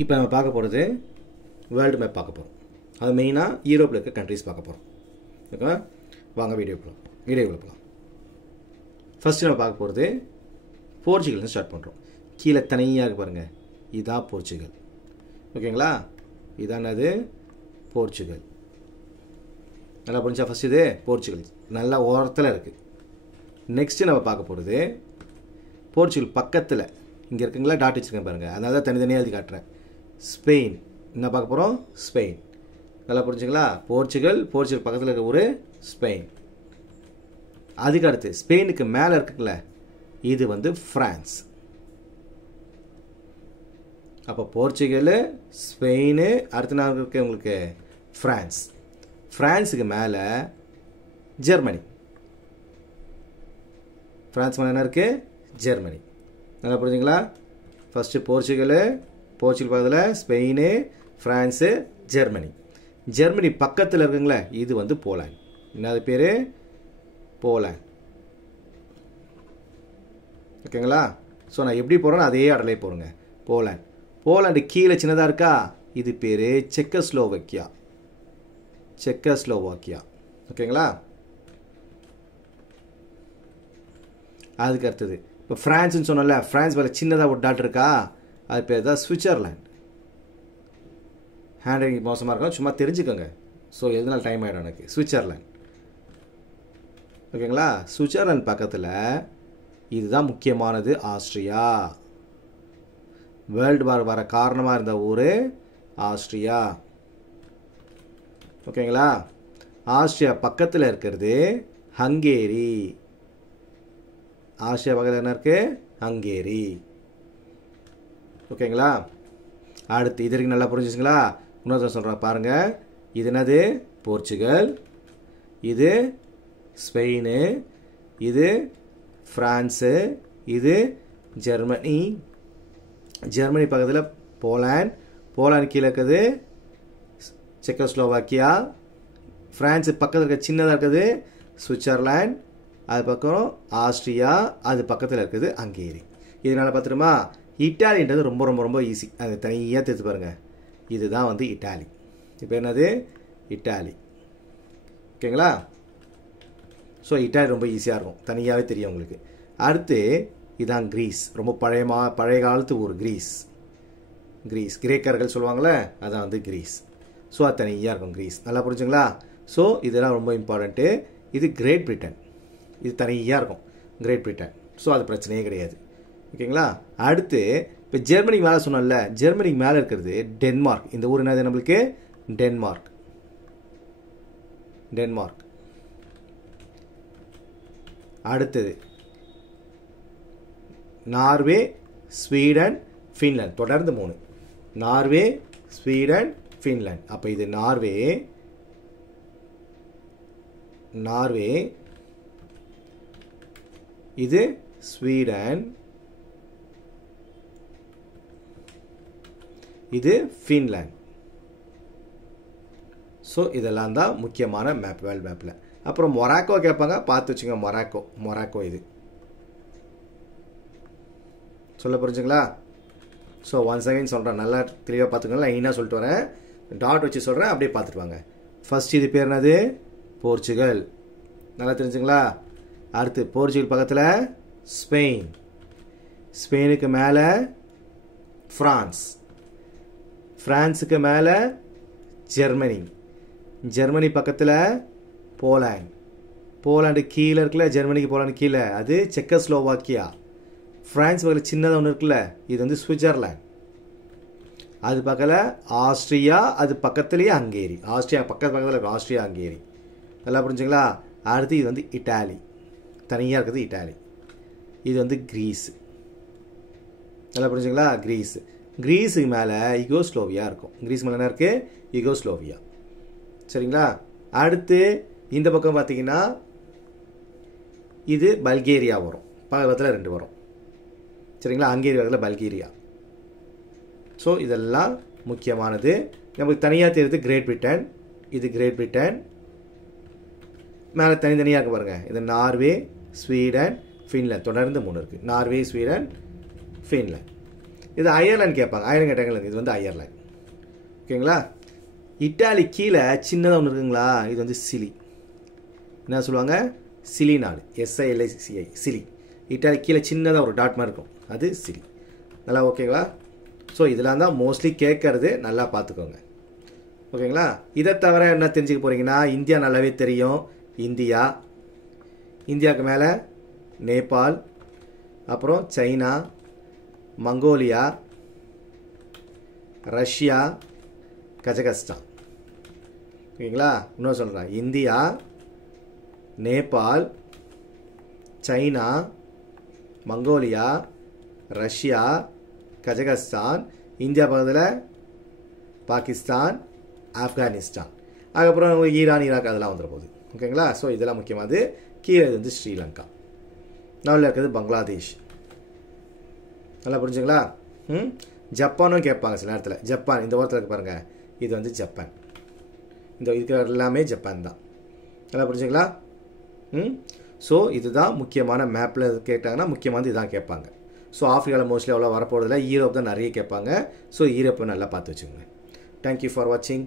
இப்போ நம்ம பார்க்க போகிறது வேர்ல்டு மேப் பார்க்க போகிறோம். அது மெயினாக யூரோப்பில் இருக்க கண்ட்ரிஸ் பார்க்க போகிறோம். ஓகேவா? வாங்க வீடியோக்குள்ள போகலாம். ஃபஸ்ட்டு நம்ம பார்க்க போகிறது போர்ச்சுகல்னு ஸ்டார்ட் பண்ணுறோம். கீழே தனியாக பாருங்கள், இதுதான் போர்ச்சுகல். ஓகேங்களா? இதானது போர்ச்சுகல். நல்லா புரிஞ்சா? ஃபஸ்ட் இது போர்ச்சுகல் நல்லா ஓரத்தில் இருக்குது. நெக்ஸ்ட்டு நம்ம பார்க்க போகிறது போர்ச்சுகல் பக்கத்தில் இங்கே இருக்குங்களா, டாட் வச்சுருக்கேன் பாருங்கள், அதனால தான் தனித்தனியாக எழுதி காட்டுறேன். ஸ்பெயின் என்ன பார்க்க போகிறோம்? ஸ்பெயின். நல்லா புரிஞ்சுங்களா? போர்ச்சுகல் பக்கத்தில் இருக்க ஒரு ஸ்பெயின். அதுக்கு அடுத்து ஸ்பெயினுக்கு மேலே இருக்குங்கள, இது வந்து ஃப்ரான்ஸ். அப்போ போர்ச்சுகல், ஸ்பெயின், அடுத்த நாள் இருக்கு உங்களுக்கு ஃப்ரான்ஸ். ஃப்ரான்ஸுக்கு மேலே ஜெர்மனி. ஃப்ரான்ஸ் மேலே என்ன இருக்குது? ஜெர்மனி. நல்லா புரிஞ்சுங்களா? ஃபஸ்ட்டு போர்ச்சுகல் பக்கத்தில் ஸ்பெயின், ஃப்ரான்ஸு, ஜெர்மனி. ஜெர்மனி பக்கத்தில் இருக்குங்களே, இது வந்து போலாண்ட். என்னது பேர்? போலாண்ட். ஓகேங்களா? ஸோ நான் எப்படி போகிறேன்னு அதே ஆர்டர்லேயே போகிறேங்க. போலாண்டு கீழே சின்னதாக இருக்கா, இது பேர் செக்கோஸ்லோவாக்கியா. ஓகேங்களா? அதுக்கு அடுத்தது இப்போ ஃப்ரான்ஸ்னு சொன்னோம்ல, ஃப்ரான்ஸ் மேலே சின்னதாக ஒரு டாட் இருக்கா, அது பேர் தான் சுவிட்சர்லாண்ட். ஹேண்ட் ரைட்டிங் மோசமாக இருக்கும், சும்மா தெரிஞ்சுக்கோங்க. ஸோ எதனால் டைம் ஆகிடும் எனக்கு. சுவிட்சர்லாண்ட். ஓகேங்களா? சுவிட்சர்லாண்ட் பக்கத்தில் இதுதான் முக்கியமானது, ஆஸ்ட்ரியா. வேர்ல்டு வார் வர காரணமாக இருந்த ஊர் ஆஸ்ட்ரியா. ஓகேங்களா? ஆஸ்ட்ரியா பக்கத்தில் இருக்கிறது ஹங்கேரி. ஆஸ்ட்ரியா பக்கத்தில் என்ன இருக்கு? ஹங்கேரி. ஓகேங்களா? அடுத்து இது வரைக்கும் நல்லா புரிஞ்சுச்சுங்களா? இன்னொரு சொல்கிறேன் பாருங்கள். இது என்னது? போர்ச்சுகல், இது ஸ்பெயின், இது ஃப்ரான்ஸு, இது ஜெர்மனி. ஜெர்மனி பக்கத்தில் போலாண்ட் கீழே இருக்குது செக்கோஸ்லோவாக்கியா. ஃப்ரான்ஸு பக்கத்தில் இருக்க சின்னதாக இருக்குது சுவிட்சர்லாண்ட். அது பக்கம் ஆஸ்ட்ரியா, அது பக்கத்தில் இருக்குது ஹங்கேரி. இதனால் பார்த்துருமா, இட்டாலின்றது ரொம்ப ரொம்ப ரொம்ப ஈஸி. அது தனியாக தெரிஞ்சு பாருங்கள். இதுதான் வந்து இட்டாலி. இப்போ என்னது? இட்டாலி. ஓகேங்களா? ஸோ இட்டாலி ரொம்ப ஈஸியாக இருக்கும், தனியாகவே தெரியும் உங்களுக்கு. அடுத்து இதுதான் கிரீஸ். ரொம்ப பழைய காலத்து ஊர் கிரீஸ். கிரேக்கர்கள் சொல்லுவாங்களே, அதான் வந்து கிரீஸ். ஸோ அது தனியாக இருக்கும் கிரீஸ். நல்லா புரிஞ்சுங்களா? ஸோ இதெல்லாம் ரொம்ப இம்பார்ட்டண்ட்டு. இது கிரேட் பிரிட்டன். இது தனியாக இருக்கும் கிரேட் பிரிட்டன். ஸோ அது பிரச்சனையே கிடையாது. ஓகேங்களா? அடுத்து இப்போ ஜெர்மனிக்கு மேலே சொன்னோம்ல, ஜெர்மனிக்கு மேலே இருக்கிறது டென்மார்க். இந்த ஊர் என்னது நம்மளுக்கு? டென்மார்க். அடுத்தது நார்வே, ஸ்வீடன், ஃபின்லாந்து. தொடர்ந்து 3. Norway, Sweden, Finland. அப்போ இது நார்வே, இது ஸ்வீடன், இது ஃபின்லாந்து. ஸோ இதெல்லாம் தான் முக்கியமான மேப் வேர்ல்டு மேப்பில். அப்புறம் மொராக்கோ கேட்பாங்க, பார்த்து வச்சுங்க. மொராக்கோ இது சொல்ல புரிஞ்சுங்களா? ஸோ ஒன்ஸ் அகைன் சொல்கிறேன், நல்லா தெளிவாக பார்த்துக்கோங்க. லைனாக சொல்லிட்டு வரேன், டாட் வச்சு சொல்கிறேன், அப்படியே பார்த்துட்டு வாங்க. ஃபர்ஸ்ட் இது பேர் என்னது? போர்ச்சுகல். நல்லா தெரிஞ்சுங்களா? அடுத்து போர்ச்சுகல் பக்கத்தில் ஸ்பெயின், ஸ்பெயினுக்கு மேலே ஃப்ரான்ஸ், ஃப்ரான்ஸுக்கு மேலே ஜெர்மனி, ஜெர்மனி பக்கத்தில் போலாண்டு கீழே இருக்குல்ல, ஜெர்மனிக்கு போலாண்டு கீழே, அது செக்கோஸ்லோவாக்கியா. ஃப்ரான்ஸ் பக்கத்தில் சின்னதாக ஒன்று இருக்குல்ல, இது வந்து சுவிட்சர்லாண்ட். அது பக்கத்தில் ஆஸ்ட்ரியா, அது பக்கத்துலேயே ஹங்கேரி. ஆஸ்ட்ரியா பக்கத்தில் இருக்கும், ஆஸ்ட்ரியா ஹங்கேரி. நல்லா புரிஞ்சுங்களா? அடுத்து இது வந்து இட்டாலி, தனியாக இருக்குது இட்டாலி. இது வந்து கிரீஸ். நல்லா புரிஞ்சுங்களா? கிரீஸுக்கு மேலே யுகோஸ்லோவியா இருக்கும். கிரீஸ் மேலே என்ன இருக்குது? யுகோஸ்லோவியா. சரிங்களா? அடுத்து இந்த பக்கம் பார்த்தீங்கன்னா இது பல்கேரியா வரும். பக்கத்தில் 2 வரும். சரிங்களா? ஹங்கேரி பக்கத்தில் பல்கேரியா. ஸோ இதெல்லாம் முக்கியமானது. நமக்கு தனியாக தெரியுது கிரேட் பிரிட்டன். இது கிரேட் பிரிட்டன். மேலே தனித்தனியாக இருக்க பாருங்கள். இது நார்வே, ஸ்வீடன், ஃபின்லாந்து. தொடர்ந்து 3 இருக்குது. Norway, Sweden, Finland. இது அயர்லாந்து கேட்பாங்க. அயர்லாந்து கேட்டாங்க, இது வந்து அயர்லாந்து. ஓகேங்களா? இட்டாலி கீழே சின்னதாக ஒன்று இருக்குங்களா, இது வந்து சிலி. என்ன சொல்லுவாங்க? சிலி நாடு. SILICI Chile. இட்டாலி கீழே சின்னதாக ஒரு டாட் மாதிரி இருக்கும், அது சிலி. நல்லா ஓகேங்களா? ஸோ இதெல்லாம் தான் மோஸ்ட்லி கேட்கறது, நல்லா பார்த்துக்கோங்க. ஓகேங்களா? இதை தவிர என்ன தெரிஞ்சுக்க போகிறீங்கன்னா, இந்தியா நல்லாவே தெரியும். இந்தியாவுக்கு மேலே நேபாள், அப்புறம் சைனா, மங்கோலியா, ரஷ்யா, கஜகஸ்தான். ஓகேங்களா? இன்னும் சொல்கிறேன், India, Nepal, China, Mongolia, Russia, Kazakhstan. India பக்கத்தில் பாகிஸ்தான், ஆப்கானிஸ்தான், அதுக்கப்புறம் ஈரான், ஈராக் அதெல்லாம் வந்துட போகுது. ஓகேங்களா? ஸோ இதெல்லாம் முக்கியமானது. கீழே வந்து ஸ்ரீலங்கா, நடுவில் இருக்கிறது பங்களாதேஷ். நல்லா புரிஞ்சுங்களா? ஜப்பானும் கேட்பாங்க சில நேரத்தில். ஜப்பான் இந்த ஓரத்தில் இருக்கு பாருங்கள், இது வந்து ஜப்பான். இந்த இருக்கிற எல்லாமே ஜப்பான் தான். நல்லா புரிஞ்சுங்களா? ஸோ இதுதான் முக்கியமான மேப்பில் கேட்டாங்கன்னா முக்கியமானது இதான் கேட்பாங்க. ஸோ ஆஃப்ரிக்காவில் மோஸ்ட்லி அவ்வளோ வரப்போகிறதில்ல. யூரோப் தான் நிறைய கேட்பாங்க. ஸோ யூரோப்பை நல்லா பார்த்து வச்சுக்கோங்க. தேங்க்யூ ஃபார் வாட்சிங்.